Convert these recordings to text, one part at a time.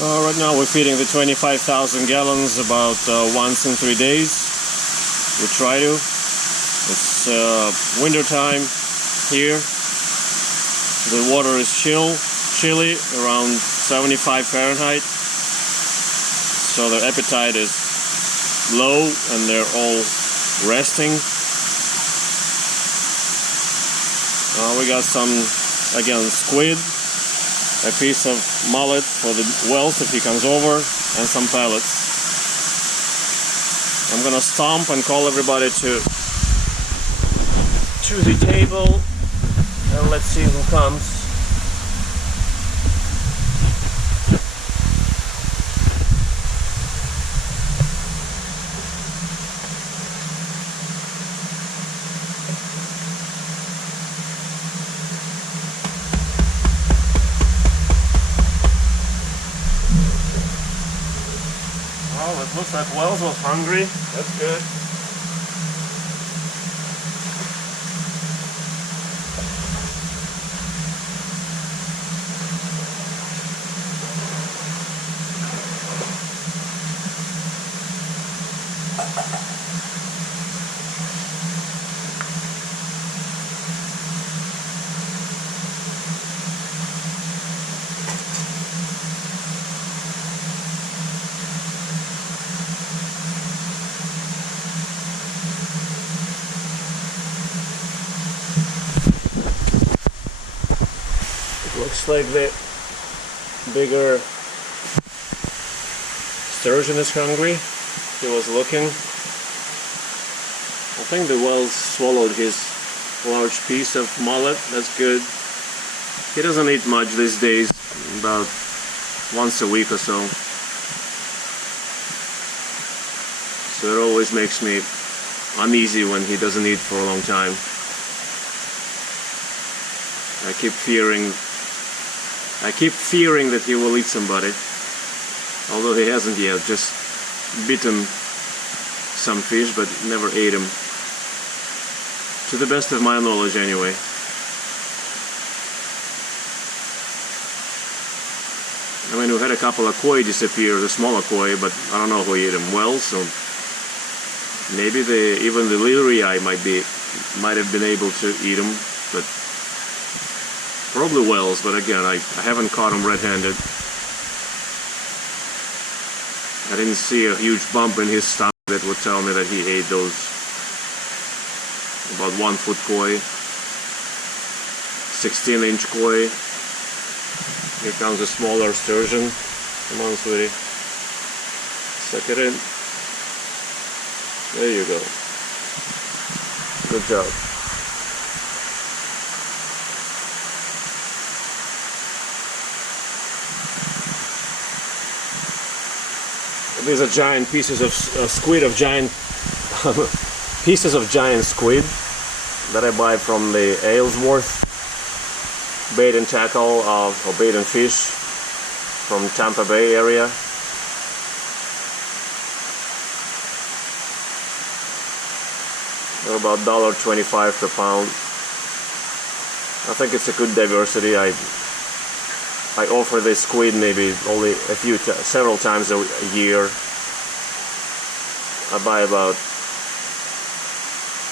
Right now we're feeding the 25,000 gallons about once in 3 days. We try to. It's winter time here. The water is chilly, around 75 Fahrenheit. So their appetite is low and they're all resting. We got some, again, squid, a piece of mullet for the wels if he comes over, and some pellets. I'm gonna stomp and call everybody to the table, and let's see who comes. Well, it looks like Wells was hungry. That's good. Looks like the bigger sturgeon is hungry. He was looking. I think the whale swallowed his large piece of mullet. That's good. He doesn't eat much these days, about once a week or so. So it always makes me uneasy when he doesn't eat for a long time. I keep fearing that he will eat somebody, although he hasn't yet, just bitten some fish but never ate them, to the best of my knowledge anyway. I mean, we had a couple of koi disappear, the smaller koi, but I don't know who ate them well, so maybe even the irwini might have been able to eat them, but probably whales, but again, I haven't caught him red-handed. I didn't see a huge bump in his stomach that would tell me that he ate those about 1 foot koi, 16-inch koi. Here comes a smaller sturgeon. Come on, sweetie. Suck it in. There you go. Good job. These are giant pieces of squid, pieces of giant squid that I buy from the Aylesworth bait and tackle or bait and fish from Tampa Bay area. They're about $1.25 per pound. I think it's a good diversity. I offer this squid maybe only several times a year. I buy about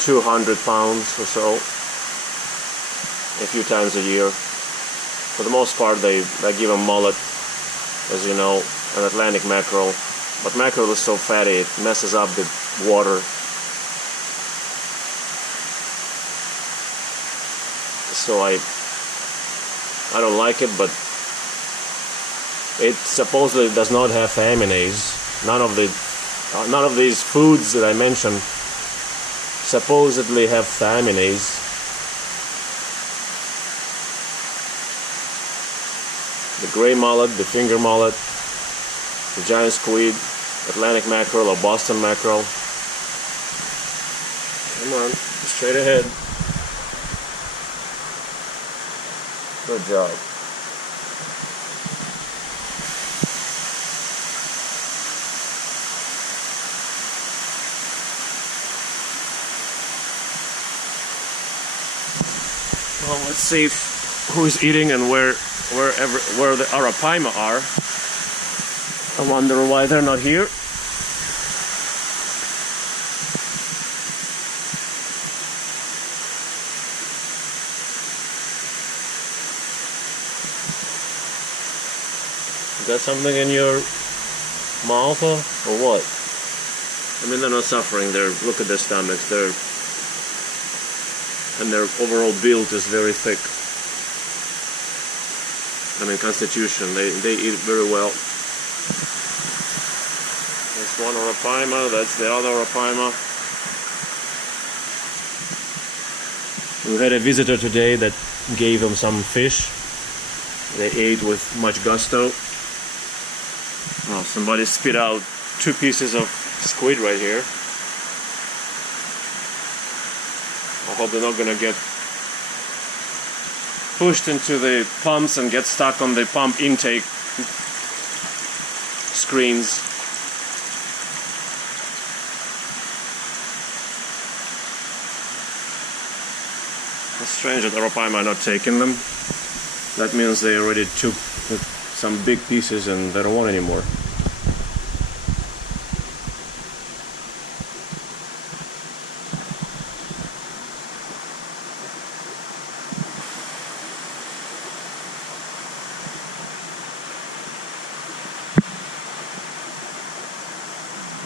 200 pounds or so a few times a year. For the most part, I give them mullet, as you know, and Atlantic mackerel. But mackerel is so fatty, it messes up the water. So I don't like it, but it supposedly does not have aminase. None of these foods that I mentioned supposedly have aminase. The gray mullet, the finger mullet, the giant squid, Atlantic mackerel or Boston mackerel. Come on, straight ahead. Good job. Well, let's see who's eating and where the Arapima are. I wonder why they're not here. Is that something in your mouth or what? I mean, they're not suffering. Look at their stomachs. And their overall build is very thick. I mean, constitution. They eat very well. That's one Arapaima. That's the other Arapaima. We had a visitor today that gave them some fish. They ate with much gusto. Well, somebody spit out 2 pieces of squid right here. I hope they're not gonna get pushed into the pumps and get stuck on the pump intake screens. It's strange that Arapaima are not taking them. That means they already took some big pieces and they don't want any more.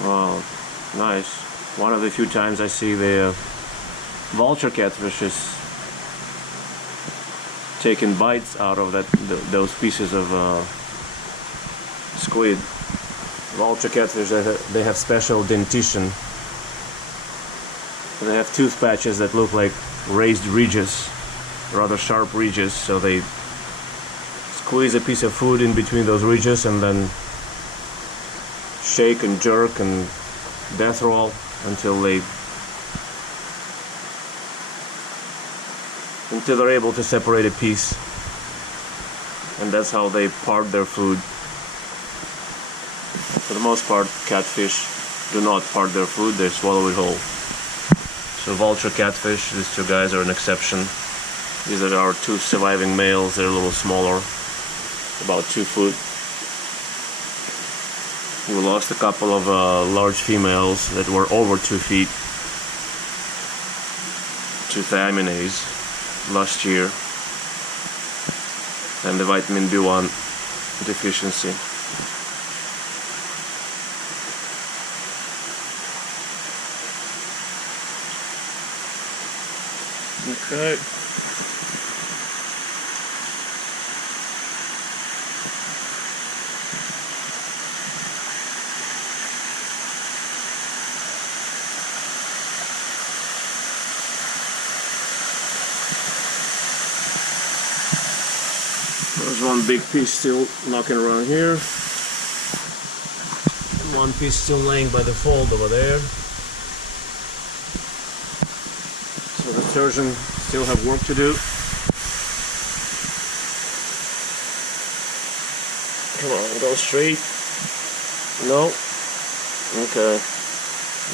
Wow, nice. One of the few times I see the vulture catfishes taking bites out of those pieces of squid. Vulture catfish, they have special dentition. They have tooth patches that look like raised ridges, rather sharp ridges, so they squeeze a piece of food in between those ridges and then shake and jerk and death roll until they're able to separate a piece, and that's how they part their food. For the most part, catfish do not part their food, they swallow it whole. So vulture catfish, these 2 guys are an exception. These are our 2 surviving males. They're a little smaller, about 2 foot. We lost a couple of large females that were over 2 feet to thiaminase last year, and the vitamin B1 deficiency. Okay. There's one big piece still knocking around here. And one piece still laying by the fold over there. So the sturgeon still have work to do. Come on, go straight. No? Okay.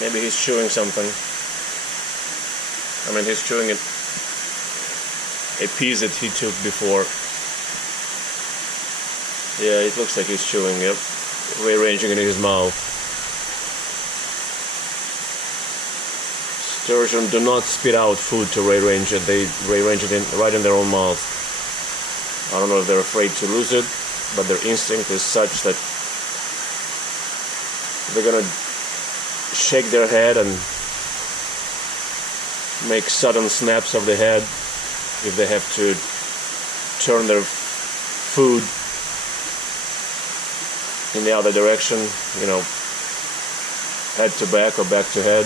Maybe he's chewing something. I mean, he's chewing it. A piece that he took before. Yeah, it looks like he's chewing, yep. Rearranging it in his mouth. Sturgeon do not spit out food to rearrange it. They rearrange it right in their own mouth. I don't know if they're afraid to lose it, but their instinct is such that they're gonna shake their head and make sudden snaps of the head if they have to turn their food in the other direction, you know, head to back or back to head.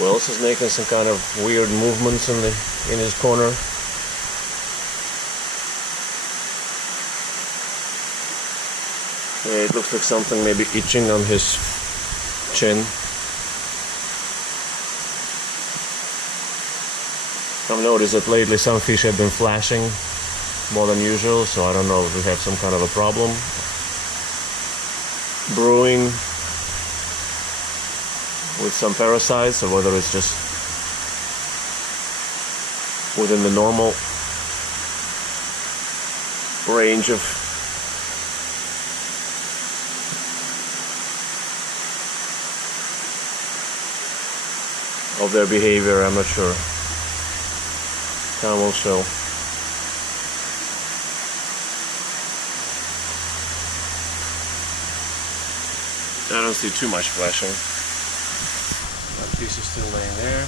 Wels is making some kind of weird movements in his corner. Yeah, it looks like something maybe itching on his chin. I've noticed that lately some fish have been flashing more than usual, so I don't know if we have some kind of a problem brewing with some parasites, or whether it's just within the normal range of their behavior. I'm not sure. Time will show. I don't see too much flashing. That piece is still laying there.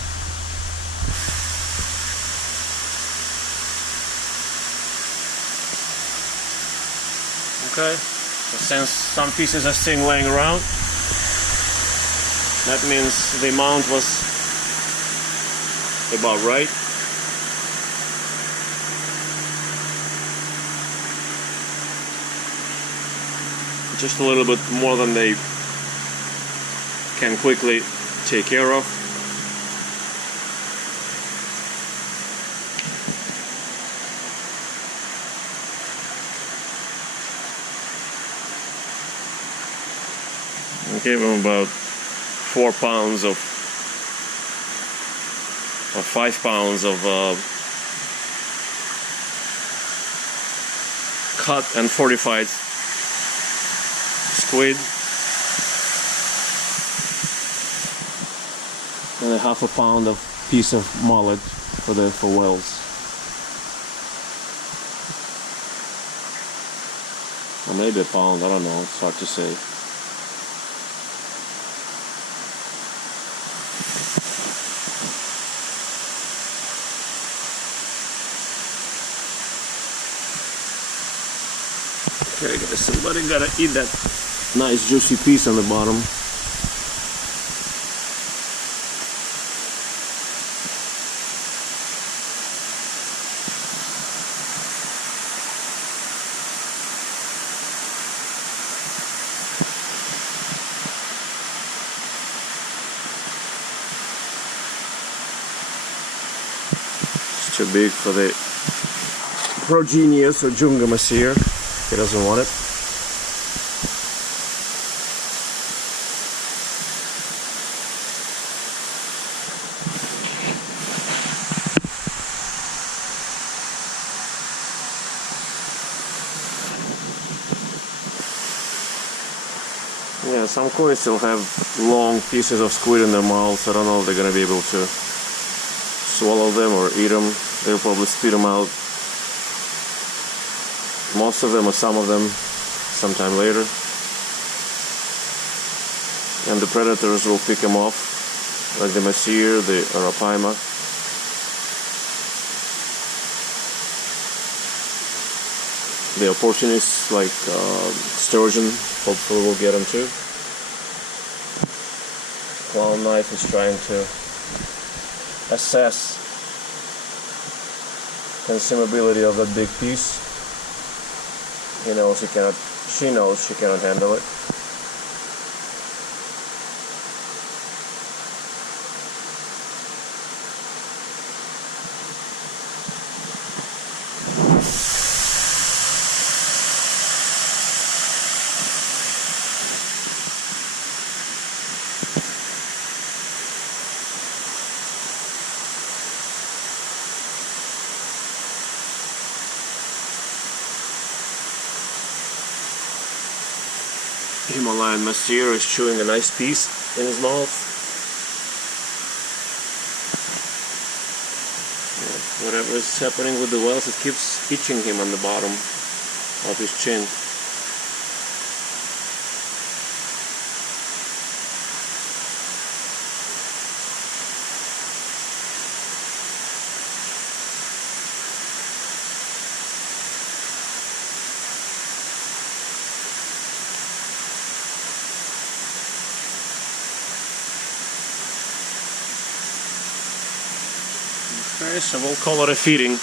Okay, so since some pieces are still laying around, that means the amount was about right. Just a little bit more than they can quickly take care of. I gave him about 4 pounds of, or 5 pounds of cut and fortified squid, and a half a pound of piece of mullet for wels. Or maybe a pound, I don't know, it's hard to say. Okay, somebody gotta eat that nice juicy piece on the bottom. It's too big for the progenius or Junga Masir. He doesn't want it. Yeah, some koi still have long pieces of squid in their mouths. I don't know if they're gonna be able to swallow them or eat them. They'll probably spit them out. Most of them or some of them sometime later. And the predators will pick them off, like the masir, the pima. The opportunists like Sturgeon, hopefully we'll get them too. Clown knife is trying to assess consumability of that big piece. He knows he cannot, she knows she cannot handle it. Himalayan masir is chewing a nice piece in his mouth. Whatever is happening with the wels, it keeps itching him on the bottom of his chin. Okay, so we'll call it a feeding.